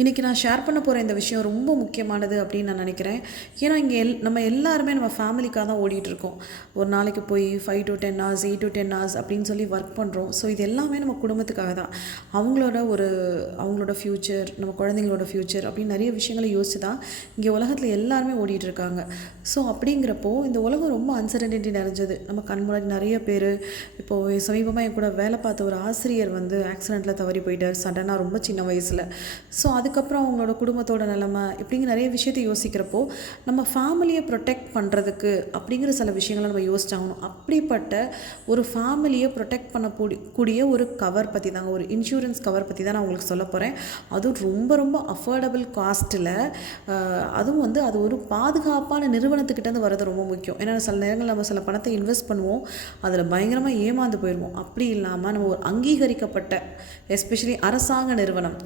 இன்றைக்கி நான் ஷேர் பண்ண போகிற இந்த விஷயம் ரொம்ப முக்கியமானது அப்படின்னு நான் நினைக்கிறேன். ஏன்னா இங்கே நம்ம எல்லாருமே நம்ம ஃபேமிலிக்காக தான் ஓடிட்டுருக்கோம். ஒரு நாளைக்கு போய் 5 to 10 ஹவர்ஸ் 8 to 10 ஹவர்ஸ் அப்படின்னு சொல்லி ஒர்க் பண்ணுறோம். ஸோ இது எல்லாமே நம்ம குடும்பத்துக்காக தான். அவங்களோட ஃப்யூச்சர், நம்ம குழந்தைங்களோட ஃப்யூச்சர் அப்படின்னு நிறைய விஷயங்களை யோசிச்சு தான் இங்கே உலகத்தில் எல்லாருமே ஓடிட்டுருக்காங்க. ஸோ அப்படிங்கிறப்போ இந்த உலகம் ரொம்ப அன்சர்டனிட்டி நிறைஞ்சது. நம்ம கண் முன்னாடி நிறைய பேர், இப்போது சமீபமாக என் கூட வேலை பார்த்த ஒரு ஆசிரியர் வந்து ஆக்சிடெண்ட்டில் தவறி போயிட்டார் சடனாக, ரொம்ப சின்ன வயசில். ஸோ அதுக்கப்புறம் அவங்களோட குடும்பத்தோட நிலைமை இப்படிங்கிற நிறைய விஷயத்தை யோசிக்கிறப்போ நம்ம ஃபேமிலியை ப்ரொடெக்ட் பண்ணுறதுக்கு அப்படிங்கிற சில விஷயங்களை நம்ம யோசிச்சாகணும். அப்படிப்பட்ட ஒரு ஃபேமிலியை ப்ரொடெக்ட் பண்ணக்கூடிய ஒரு கவர் பற்றி தாங்க, ஒரு இன்சூரன்ஸ் கவர் பற்றி தான் நான் உங்களுக்கு சொல்ல போகிறேன். அதுவும் ரொம்ப ரொம்ப அஃபோர்டபுள் காஸ்ட்டில், அதுவும் வந்து அது ஒரு பாதுகாப்பான நிறுவனத்துக்கிட்டேருந்து வர்றது ரொம்ப முக்கியம். ஏன்னா சில நேரங்கள் நம்ம சில பணத்தை இன்வெஸ்ட் பண்ணுவோம், அதில் பயங்கரமாக ஏமாந்து போயிடுவோம். அப்படி இல்லாமல் நம்ம ஒரு அங்கீகரிக்கப்பட்ட, எஸ்பெஷலி அரசாங்க நிறுவனம்,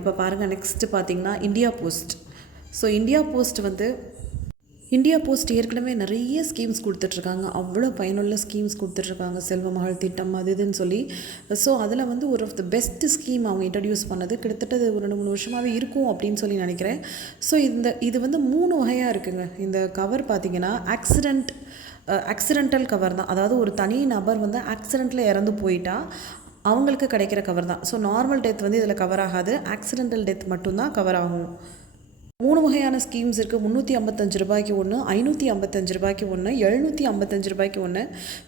இப்போ பாருங்கள், நெக்ஸ்ட்டு பார்த்திங்கன்னா India post. So India post ஏற்கனவே நிறைய ஸ்கீம்ஸ் கொடுத்துட்ருக்காங்க, அவ்வளோ பயனுள்ள ஸ்கீம்ஸ் கொடுத்துட்ருக்காங்க, செல்வ மகள் திட்டம் அது இதுன்னு சொல்லி. ஸோ அதில் வந்து ஒரு ஆஃப் த பெஸ்ட் ஸ்கீம் அவங்க இன்ட்ரடியூஸ் பண்ணது கிட்டத்தட்ட ஒரு 2-3 வருஷமாகவே இருக்கும் அப்படின்னு சொல்லி நினைக்கிறேன். ஸோ இது வந்து 3 வகையாக இருக்குங்க. இந்த கவர் பார்த்திங்கன்னா ஆக்சிடென்டல் கவர் தான். அதாவது ஒரு தனி நபர் வந்து ஆக்சிடெண்ட்டில் இறந்து போயிட்டா அவங்களுக்கு கிடைக்கிற கவர் தான். ஸோ நார்மல் டெத் வந்து இதில் கவர் ஆகாது, ஆக்சிடென்டல் டெத் மட்டும்தான் கவர் ஆகும். 3 வகையான ஸ்கீம்ஸ் இருக்குது. 355 ரூபாய்க்கு ஒன்று, 555 ரூபாய்க்கு ஒன்று, 755 ரூபாய்க்கு ஒன்று.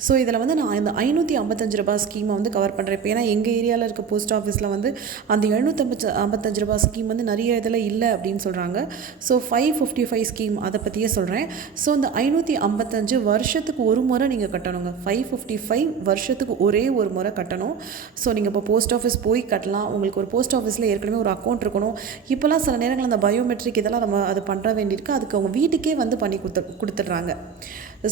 ஸோ இதில் வந்து நான் இந்த 555 ரூபாய் ஸ்கீமை வந்து கவர் பண்ணுறேன். இப்போ ஏன்னா எங்கள் ஏரியாவில் இருக்க போஸ்ட் ஆஃபீஸில் வந்து அந்த 755 ரூபாய் ஸ்கீம் வந்து நிறைய இதில் இல்லை அப்படின்னு சொல்கிறாங்க. ஸோ 555 ஸ்கீம் அதை பற்றியே சொல்கிறேன். ஸோ இந்த 555 வருஷத்துக்கு ஒரு முறை நீங்கள் கட்டணுங்க. 555 வருஷத்துக்கு ஒரே ஒரு முறை கட்டணும். ஸோ நீங்கள் இப்போ போஸ்ட் ஆஃபீஸ் போய் கட்டலாம். உங்களுக்கு ஒரு போஸ்ட் ஆஃபீஸில் ஏற்கனவே ஒரு அக்கௌண்ட் இருக்கணும். இப்போலாம் சில நேரங்கள் அந்த பயோமெட்ரிக் இதெல்லாம் நம்ம அது பண்ணுற வேண்டியிருக்கு. அதுக்கு அவங்க வீட்டுக்கே வந்து பண்ணி கொடுத்துட்றாங்க.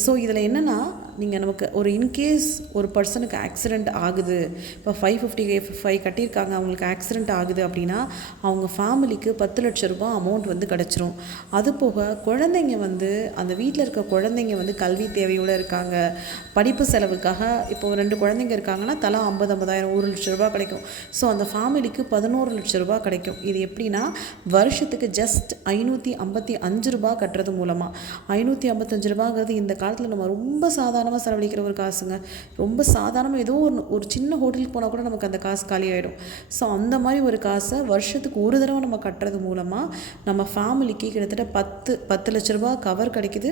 ஸோ இதில் என்னென்னா, நீங்கள் நமக்கு ஒரு இன்கேஸ் ஒரு பர்சனுக்கு ஆக்சிடெண்ட் ஆகுது, இப்போ 555 கட்டியிருக்காங்க, அவங்களுக்கு ஆக்சிடெண்ட் ஆகுது அப்படின்னா அவங்க ஃபேமிலிக்கு 10 லட்சம் ரூபாய் அமௌண்ட் வந்து கிடச்சிரும். அது போக குழந்தைங்க வந்து, அந்த வீட்டில் இருக்க குழந்தைங்க வந்து கல்வி தேவையோடு இருக்காங்க, படிப்பு செலவுக்காக, இப்போ 2 குழந்தைங்க இருக்காங்கன்னா தலா 50,000 1 லட்சம் ரூபா கிடைக்கும். ஸோ அந்த ஃபேமிலிக்கு 11 லட்சம் ரூபா கிடைக்கும். இது எப்படின்னா, வருஷத்துக்கு ஜஸ்ட் 555 ரூபா கட்டுறது மூலமாக. 555 ரூபாங்கிறது இந்த காலத்தில் நம்ம ரொம்ப சாதாரணமாக செலவழிக்கிற ஒரு காசுங்க. ரொம்ப சாதாரணமாக ஏதோ ஒரு சின்ன ஹோட்டலுக்கு போனால் கூட நமக்கு அந்த காசு காலி ஆகிடும். ஸோ அந்த மாதிரி ஒரு காசை வருஷத்துக்கு ஒரு தடவை நம்ம கட்டுறது மூலமாக நம்ம ஃபேமிலிக்கு கிட்டத்தட்ட 10 லட்ச ரூபா கவர் கிடைக்குது.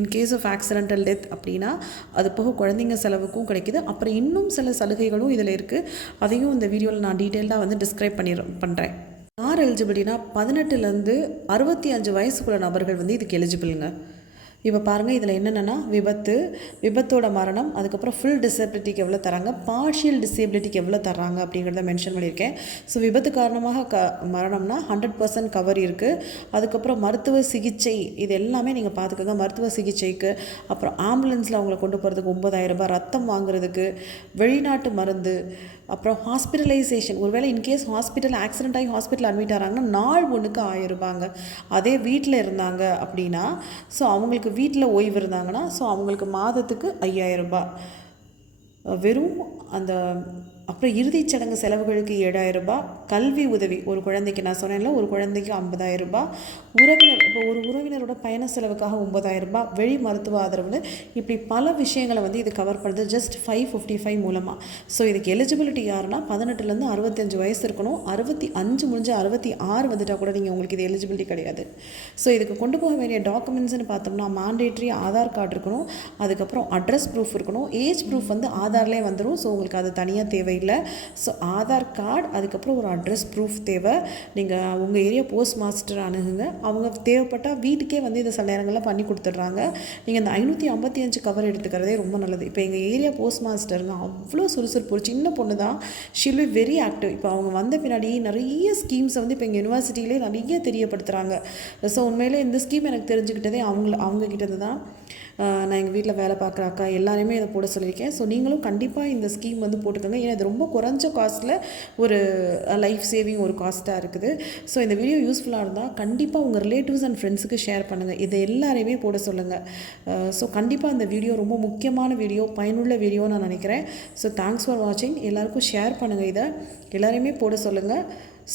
இன்கேஸ் ஆஃப் ஆக்சிடென்டல் டெத் அப்படின்னா அது போக குழந்தைங்க செலவுக்கும் கிடைக்கிது. அப்புறம் இன்னும் சில சலுகைகளும் இதில் இருக்குது. அதையும் இந்த வீடியோவில் நான் டீட்டெயில்டாக வந்து டிஸ்கிரைப் பண்ணுறேன். யார் எலிஜிபிலிட்டினா, 18லேருந்து 65 வயசுக்குள்ள நபர்கள் வந்து இதுக்கு எலிஜிபிளுங்க. இப்போ பாருங்கள், இதில் என்னென்னா, விபத்தோட மரணம், அதுக்கப்புறம் ஃபுல் டிசபிலிட்டிக்கு எவ்வளோ தராங்க, பார்ஷியல் டிசேபிலிட்டிக்கு எவ்வளோ தர்றாங்க அப்படிங்கிறத மென்ஷன் பண்ணியிருக்கேன். ஸோ விபத்து காரணமாக மரணம்னா 100% கவர் இருக்குது. அதுக்கப்புறம் மருத்துவ சிகிச்சை, இது எல்லாமே நீங்கள் பார்த்துக்கோங்க. மருத்துவ சிகிச்சைக்கு, அப்புறம் ஆம்புலன்ஸில் அவங்கள கொண்டு போகிறதுக்கு 9,000 ரூபாய், ரத்தம் வாங்குறதுக்கு, வெளிநாட்டு மருந்து, அப்புறம் ஹாஸ்பிட்டலைசேஷன், ஒருவேளை இன்கேஸ் ஹாஸ்பிட்டல் ஆக்சிடென்ட் ஆகி ஹாஸ்பிட்டல் அட்மிட் ஆகிறாங்கன்னா நாள் ஒன்றுக்கு 1000 ரூபாங்க. அதே வீட்டில் இருந்தாங்க அப்படின்னா, ஸோ அவங்களுக்கு வீட்டில் ஓய்வு இருந்தாங்கன்னா, ஸோ அவங்களுக்கு மாதத்துக்கு 5000 ரூபாய் வெறும் அந்த. அப்புறம் இறுதிச் சடங்கு செலவுகளுக்கு 7000 ரூபாய். கல்வி உதவி, ஒரு குழந்தைக்கு நான் சொன்னேன்ல, ஒரு குழந்தைக்கு 50,000 ரூபாய். இப்போ ஒரு உறவினரோட பயண செலவுக்காக 9,000 ரூபாய். வெளி மருத்துவ ஆதரவு, இப்படி பல விஷயங்களை வந்து இது கவர் பண்ணுறது ஜஸ்ட் 555 மூலமாக. ஸோ இதுக்கு எலிஜிபிலிட்டி யாருன்னா, 18லேருந்து 65 வயசு இருக்கணும். 65 முடிஞ்சு 66 வந்துட்டால் கூட உங்களுக்கு இது எலிஜிபிலிட்டி கிடையாது. ஸோ இதுக்கு கொண்டு போக வேண்டிய டாக்குமெண்ட்ஸ்னு பார்த்தோம்னா, மேண்டேட்ரி ஆதார் கார்டு இருக்கணும், அதுக்கப்புறம் அட்ரஸ் ப்ரூஃப் இருக்கணும். ஏஜ் ப்ரூஃப் வந்து ஆதார்லேயே வந்துடும். ஸோ உங்களுக்கு அது தனியாக தேவை இல்லை. ஸோ ஆதார் கார்டு, அதுக்கப்புறம் ஒரு அட்ரஸ் ப்ரூஃப் தேவை. நீங்கள் உங்கள் ஏரியா போஸ்ட் மாஸ்டர் அணுகுங்க. அவங்க தேவைப்பட்டால் வீட்டுக்கே வந்து இதை சில நேரங்களில் பண்ணி கொடுத்துட்றாங்க. நீங்கள் இந்த 555 கவர் எடுத்துக்கிறதே ரொம்ப நல்லது. இப்போ எங்கள் ஏரியா போஸ்ட் மாஸ்டருங்க அவ்வளோ சுறுசுறுப்பு, ஒரு சின்ன பொண்ணு தான், ஷீல் பி வெரி ஆக்டிவ். இப்போ அவங்க வந்த பின்னாடி நிறைய ஸ்கீம்ஸை வந்து இப்போ எங்கள் யூனிவர்சிட்டியிலே நிறைய தெரியப்படுத்துகிறாங்க. ஸோ உண்மையிலே இந்த ஸ்கீம் எனக்கு தெரிஞ்சுக்கிட்டதே அவங்கக்கிட்ட தான். நான் எங்கள் வீட்டில் வேலை பார்க்குற அக்கா எல்லாருமே இதை போட சொல்லியிருக்கேன். ஸோ நீங்களும் கண்டிப்பாக இந்த ஸ்கீம் வந்து போட்டுக்கோங்க. ஏன்னா இது ரொம்ப குறைஞ்ச காஸ்ட்டில் ஒரு லைஃப் சேவிங் ஒரு காஸ்ட்டாக இருக்குது. ஸோ இந்த வீடியோ யூஸ்ஃபுல்லாக இருந்தால் கண்டிப்பாக உங்கள் ரிலேட்டிவ்ஸ் அண்ட் ஃப்ரெண்ட்ஸுக்கு ஷேர் பண்ணுங்கள். இதை எல்லாரையுமே போட சொல்லுங்கள். ஸோ கண்டிப்பாக இந்த வீடியோ ரொம்ப முக்கியமான வீடியோ, பயனுள்ள வீடியோ நான் நினைக்கிறேன். ஸோ தேங்க்ஸ் ஃபார் வாட்சிங். எல்லாருக்கும் ஷேர் பண்ணுங்கள், இதை எல்லாரையுமே போட சொல்லுங்கள்.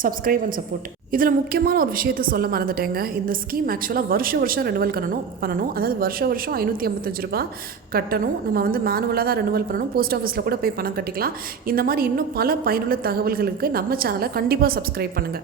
Subscribe and support. இதில் முக்கியமான ஒரு விஷயத்த சொல்ல மறந்துட்டேங்க. இந்த ஸ்கீம் ஆக்சுவலாக வருஷம் ரெனுவல் பண்ணணும். அதாவது வருஷம் ரூ. 585 கட்டணும். நம்ம வந்து மேனுவலாக தான் ரெனுவல் பண்ணணும். போஸ்ட் ஆஃபீஸில் கூட போய் பணம் கட்டிக்கலாம். இந்த மாதிரி இன்னும் பல பயனுள்ள தகவல்களுக்கு நம்ம சேனலை கண்டிப்பாக சப்ஸ்கிரைப் பண்ணுங்கள்.